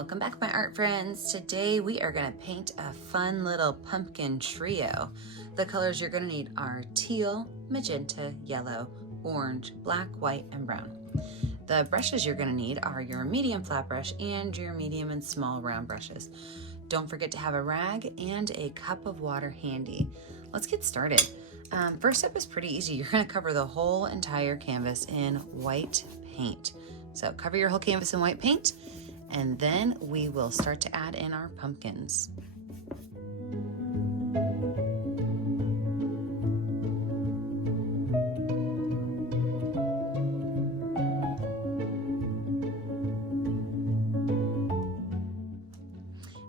Welcome back, my art friends. Today we are going to paint a fun little pumpkin trio. The colors you're going to need are teal, magenta, yellow, orange, black, white, and brown. The brushes you're going to need are your medium flat brush and your medium and small round brushes. Don't forget to have a rag and a cup of water handy. Let's get started. First step is pretty easy. You're going to cover the whole entire canvas in white paint. So cover your whole canvas in white paint, and then we will start to add in our pumpkins.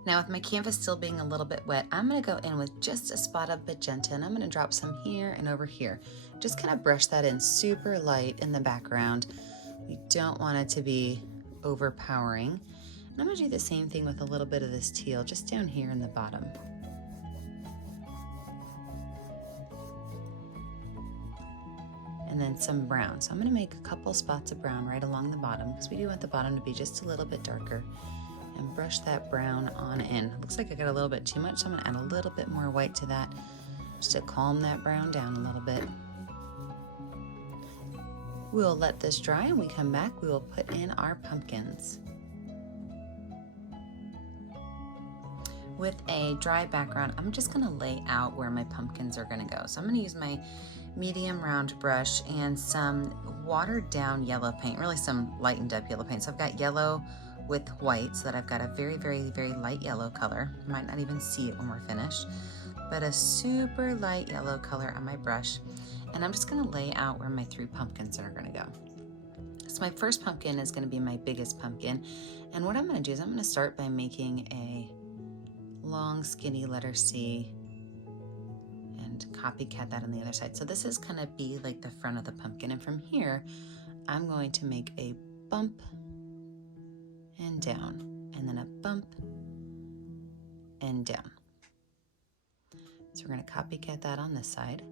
Now with my canvas still being a little bit wet, I'm going to go in with just a spot of magenta, and I'm going to drop some here and over here. Just kind of brush that in super light in the background. We don't want it to be overpowering. And I'm going to do the same thing with a little bit of this teal just down here in the bottom. And then some brown. So I'm going to make a couple spots of brown right along the bottom because we do want the bottom to be just a little bit darker. And brush that brown on in. Looks like I got a little bit too much, so I'm going to add a little bit more white to that just to calm that brown down a little bit. We'll let this dry, and we come back, we will put in our pumpkins. With a dry background, I'm just going to lay out where my pumpkins are going to go. So I'm going to use my medium round brush and some watered down yellow paint, really some lightened up yellow paint. So I've got yellow with white, so that I've got a very, very, very light yellow color. You might not even see it when we're finished, but a super light yellow color on my brush. And I'm just going to lay out where my 3 pumpkins are going to go. So my first pumpkin is going to be my biggest pumpkin. And what I'm going to do is I'm going to start by making a long skinny letter C and copycat that on the other side. So this is going to be like the front of the pumpkin. And from here, I'm going to make a bump and down, and then a bump and down. So we're going to copycat that on this side.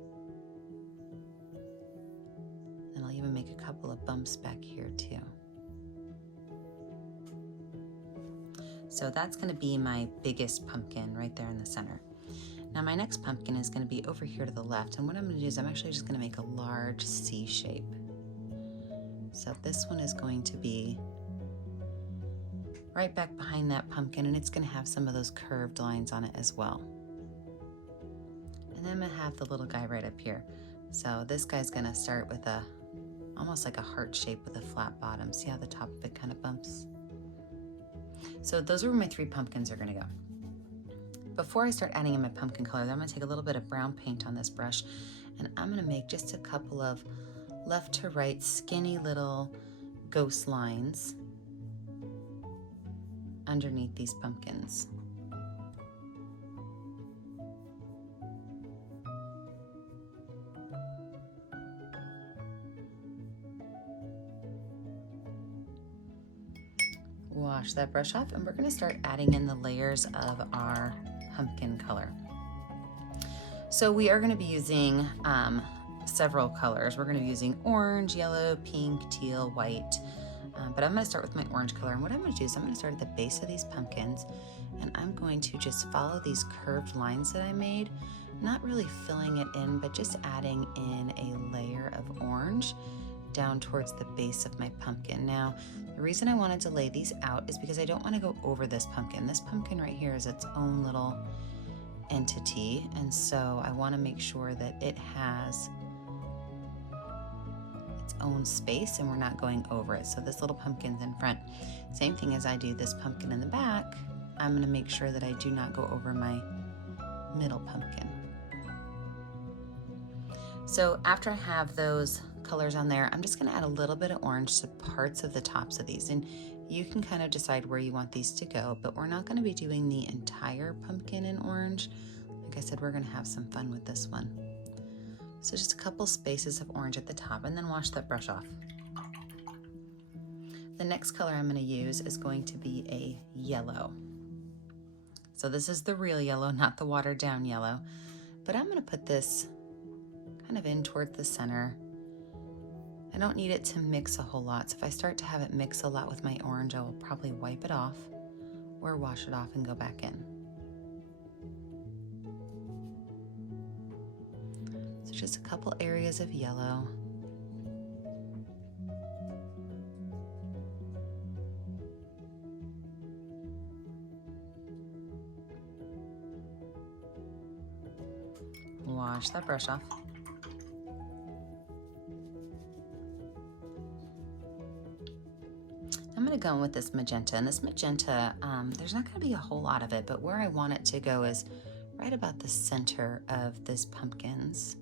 And I'll even make a couple of bumps back here too. So that's going to be my biggest pumpkin right there in the center. Now my next pumpkin is going to be over here to the left, and what I'm going to do is I'm actually just going to make a large C shape. So this one is going to be right back behind that pumpkin, and it's going to have some of those curved lines on it as well. And then I'm going to have the little guy right up here. So this guy's going to start with almost like a heart shape with a flat bottom. See how the top of it kind of bumps? So those are where my 3 pumpkins are going to go. Before I start adding in my pumpkin colors, I'm going to take a little bit of brown paint on this brush, and I'm going to make just a couple of left to right skinny little ghost lines underneath these pumpkins. Wash that brush off, and we're going to start adding in the layers of our pumpkin color. So we are going to be using several colors. We're going to be using orange, yellow, pink, teal, white, but I'm going to start with my orange color. And what I'm going to do is I'm going to start at the base of these pumpkins, and I'm going to just follow these curved lines that I made, not really filling it in, but just adding in a layer of orange down towards the base of my pumpkin. Now, the reason I wanted to lay these out is because I don't want to go over this pumpkin. This pumpkin right here is its own little entity, and so I want to make sure that it has its own space and we're not going over it. So this little pumpkin's in front. Same thing as I do this pumpkin in the back, I'm going to make sure that I do not go over my middle pumpkin. So after I have those colors on there, I'm just going to add a little bit of orange to parts of the tops of these, and you can kind of decide where you want these to go, but we're not going to be doing the entire pumpkin in orange. Like I said, we're going to have some fun with this one. So just a couple spaces of orange at the top, and then wash that brush off. The next color I'm going to use is going to be a yellow. So this is the real yellow, not the watered down yellow, but I'm going to put this kind of in toward the center. I don't need it to mix a whole lot, so if I start to have it mix a lot with my orange, I will probably wipe it off. or wash it off and go back in. So just a couple areas of yellow. Wash that brush off. I'm going to go in with this magenta, and this magenta, there's not going to be a whole lot of it, but where I want it to go is right about the center of this pumpkins.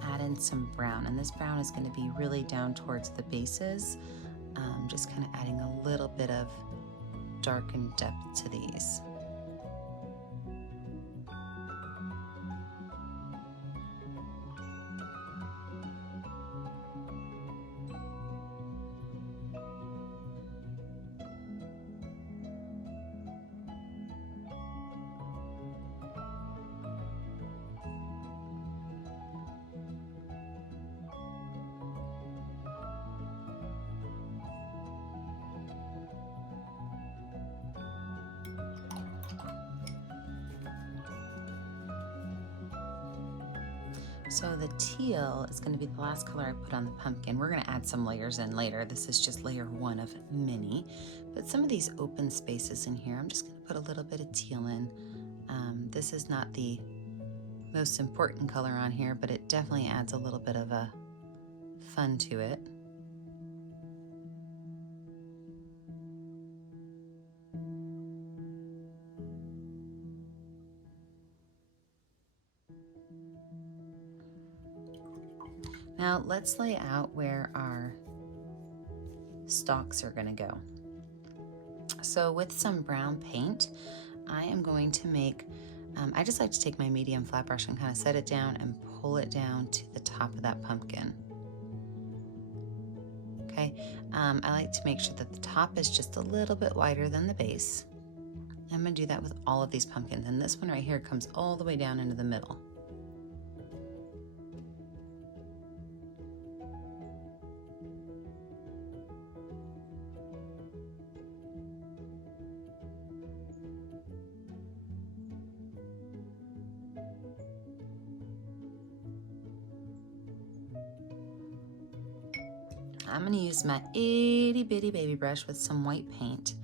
Add in some brown, and this brown is going to be really down towards the bases, just kind of adding a little bit of dark and depth to these. So the teal is going to be the last color I put on the pumpkin. We're going to add some layers in later. This is just layer one of many. But some of these open spaces in here, I'm just going to put a little bit of teal in. This is not the most important color on here, but it definitely adds a little bit of a fun to it. Now let's lay out where our stalks are going to go. So with some brown paint, I am going to make, I just like to take my medium flat brush and kind of set it down and pull it down to the top of that pumpkin. Okay, I like to make sure that the top is just a little bit wider than the base. I'm going to do that with all of these pumpkins, and this one right here comes all the way down into the middle. I'm going to use my itty bitty baby brush with some white paint,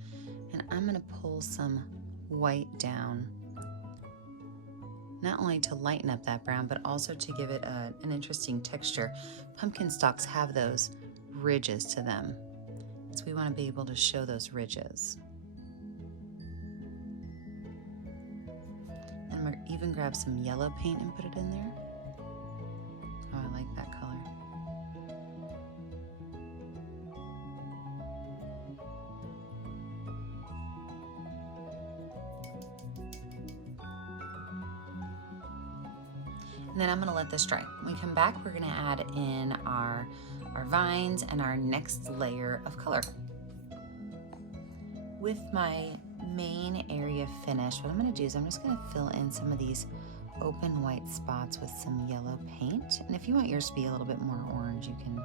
and I'm going to pull some white down, not only to lighten up that brown, but also to give it an interesting texture. Pumpkin stalks have those ridges to them, so we want to be able to show those ridges. And I'm going to even grab some yellow paint and put it in there. Oh, I like that color. And then I'm going to let this dry. When we come back, we're going to add in our vines and our next layer of color. With my main area finished, what I'm going to do is I'm just going to fill in some of these open white spots with some yellow paint. And if you want yours to be a little bit more orange, you can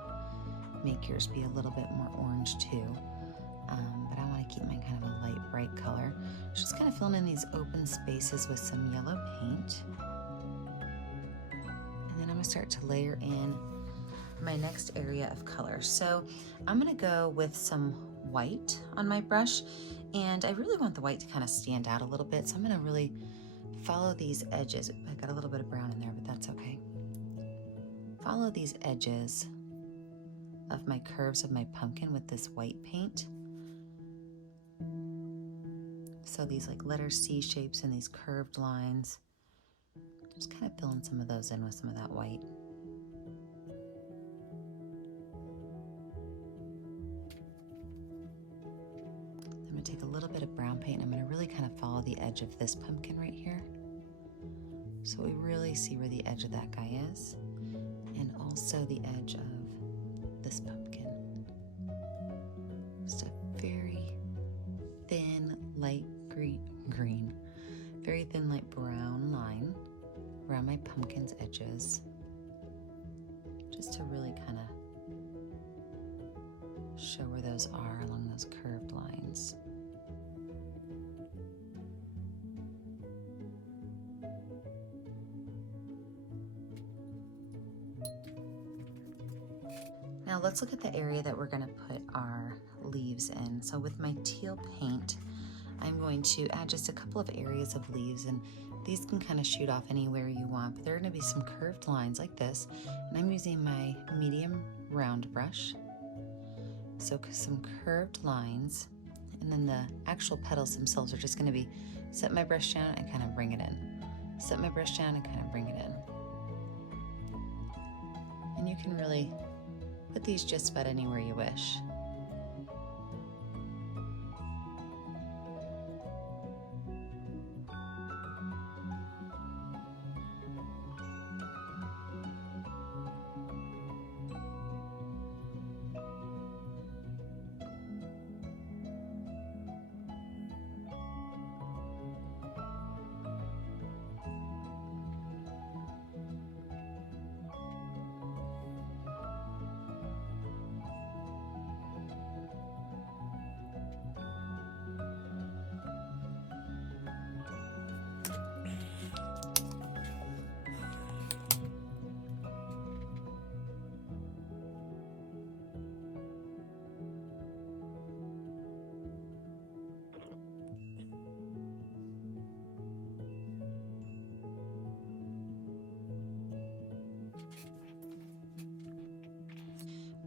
make yours be a little bit more orange too. But I want to keep mine kind of a light, bright color. Just kind of filling in these open spaces with some yellow paint. And then I'm going to start to layer in my next area of color. So I'm going to go with some white on my brush, and I really want the white to kind of stand out a little bit, so I'm going to really follow these edges. I got a little bit of brown in there, but that's okay. Follow these edges of my curves of my pumpkin with this white paint. So these like letter C shapes and these curved lines, just kind of filling some of those in with some of that white. take a little bit of brown paint. I'm going to really kind of follow the edge of this pumpkin right here, so we really see where the edge of that guy is, and also the edge of this pumpkin. Just a very thin, light green, very thin, light brown line around my pumpkin's edges, just to really kind of show where those are along those curved lines. Now let's look at the area that we're going to put our leaves in. So with my teal paint, I'm going to add just a couple of areas of leaves, and these can kind of shoot off anywhere you want, but there are going to be some curved lines like this, and I'm using my medium round brush. So some curved lines, and then the actual petals themselves are just going to be set my brush down and kind of bring it in. Set my brush down and kind of bring it in. And you can really put these just about anywhere you wish.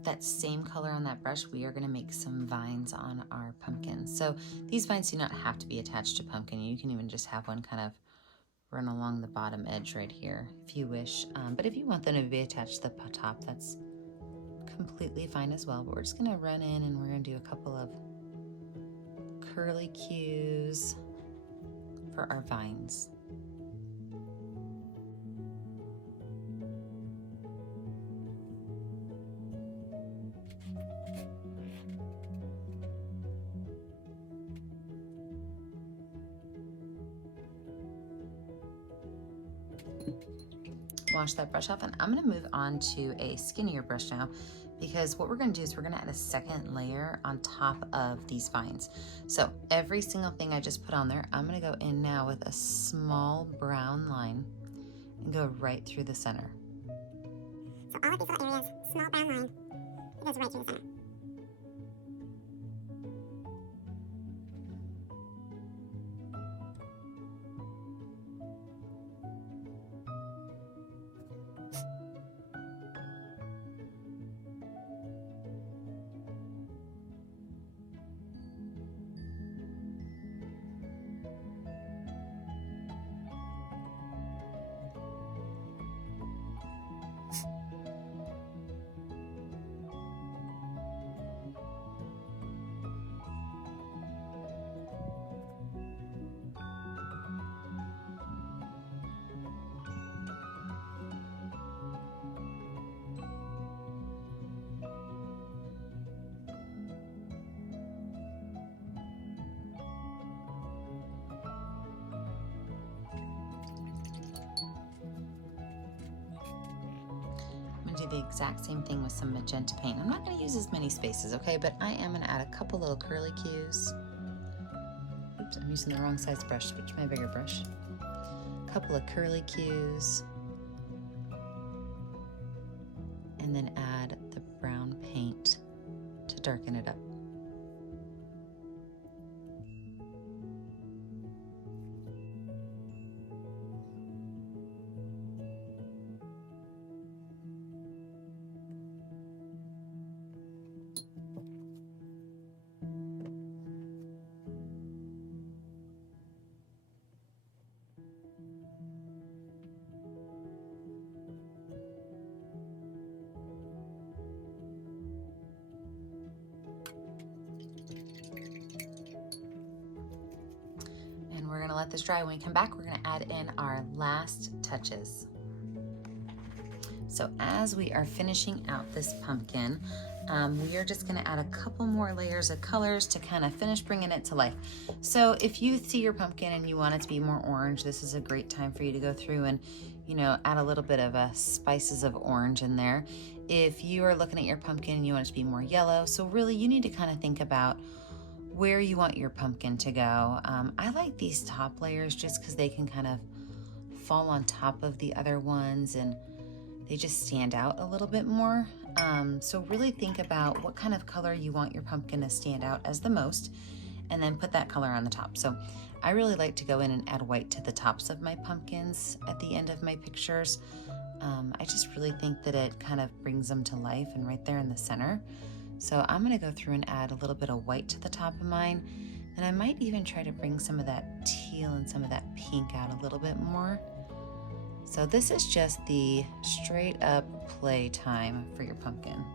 That same color on that brush, we are going to make some vines on our pumpkin. So these vines do not have to be attached to pumpkin. You can even just have one kind of run along the bottom edge right here if you wish. But if you want them to be attached to the top, that's completely fine as well. But we're just going to run in and we're going to do a couple of curly cues for our vines. Wash that brush off, and I'm going to move on to a skinnier brush now, because what we're going to do is we're going to add a second layer on top of these vines. So every single thing I just put on there, I'm going to go in now with a small brown line and go right through the center. So all of these little areas, small brown line, it goes right through the center. Do the exact same thing with some magenta paint. I'm not going to use as many spaces, okay, but I am going to add a couple little curly cues. Oops, I'm using the wrong size brush. Switch my bigger brush. A couple of curly cues, and then add the brown paint to darken it up. let this dry. When we come back, we're gonna add in our last touches. So as we are finishing out this pumpkin, we are just gonna add a couple more layers of colors to kind of finish bringing it to life. So if you see your pumpkin and you want it to be more orange, this is a great time for you to go through and, you know, add a little bit of spices of orange in there. If you are looking at your pumpkin and you want it to be more yellow, so really you need to kind of think about where you want your pumpkin to go. I like these top layers just because they can kind of fall on top of the other ones and they just stand out a little bit more. So really think about what kind of color you want your pumpkin to stand out as the most, and then put that color on the top. So I really like to go in and add white to the tops of my pumpkins at the end of my pictures. I just really think that it kind of brings them to life and right there in the center. So I'm gonna go through and add a little bit of white to the top of mine, and I might even try to bring some of that teal and some of that pink out a little bit more. So this is just the straight up play time for your pumpkin.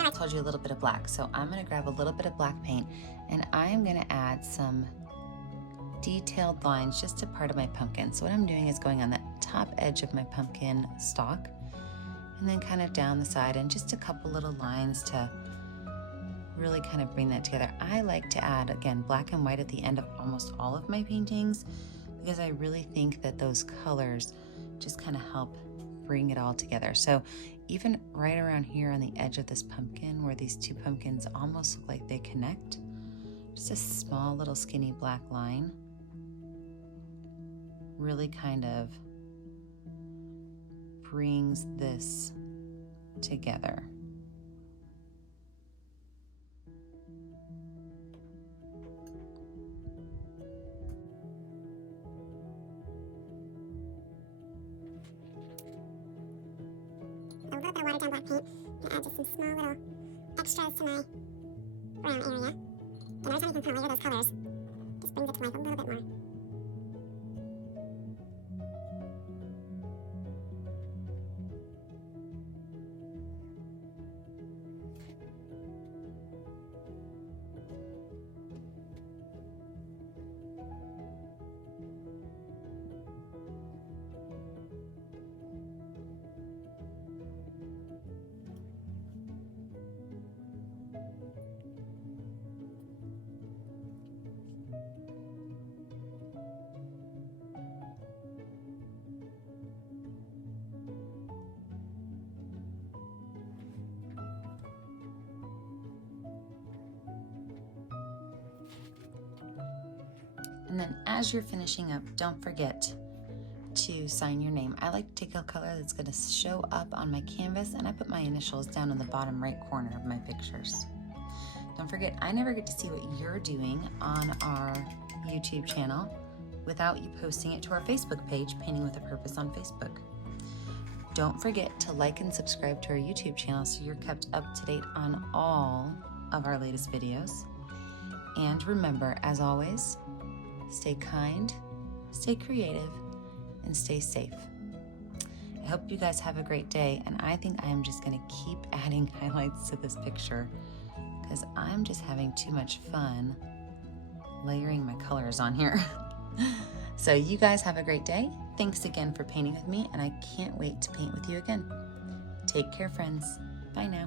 I told you a little bit of black, so I'm going to grab a little bit of black paint and I'm going to add some detailed lines just to part of my pumpkin. So what I'm doing is going on the top edge of my pumpkin stalk and then kind of down the side and just a couple little lines to really kind of bring that together. I like to add, again, black and white at the end of almost all of my paintings because I really think that those colors just kind of help bring it all together. So even right around here on the edge of this pumpkin where these two pumpkins almost look like they connect, just a small little skinny black line really kind of brings this together. A little bit of watered down black paint to add just some small little extras to my brown area. And every time you can layer those colors, just brings it to life a little bit more. And then as you're finishing up, don't forget to sign your name. I like to take a color that's going to show up on my canvas, and I put my initials down in the bottom right corner of my pictures. Don't forget, I never get to see what you're doing on our YouTube channel without you posting it to our Facebook page, Painting with a Purpose on Facebook. Don't forget to like and subscribe to our YouTube channel so you're kept up to date on all of our latest videos. And remember, as always, stay kind, stay creative, and stay safe. I hope you guys have a great day, and I think I am just gonna keep adding highlights to this picture because I'm just having too much fun layering my colors on here. So you guys have a great day. Thanks again for painting with me, and I can't wait to paint with you again. Take care, friends. Bye now.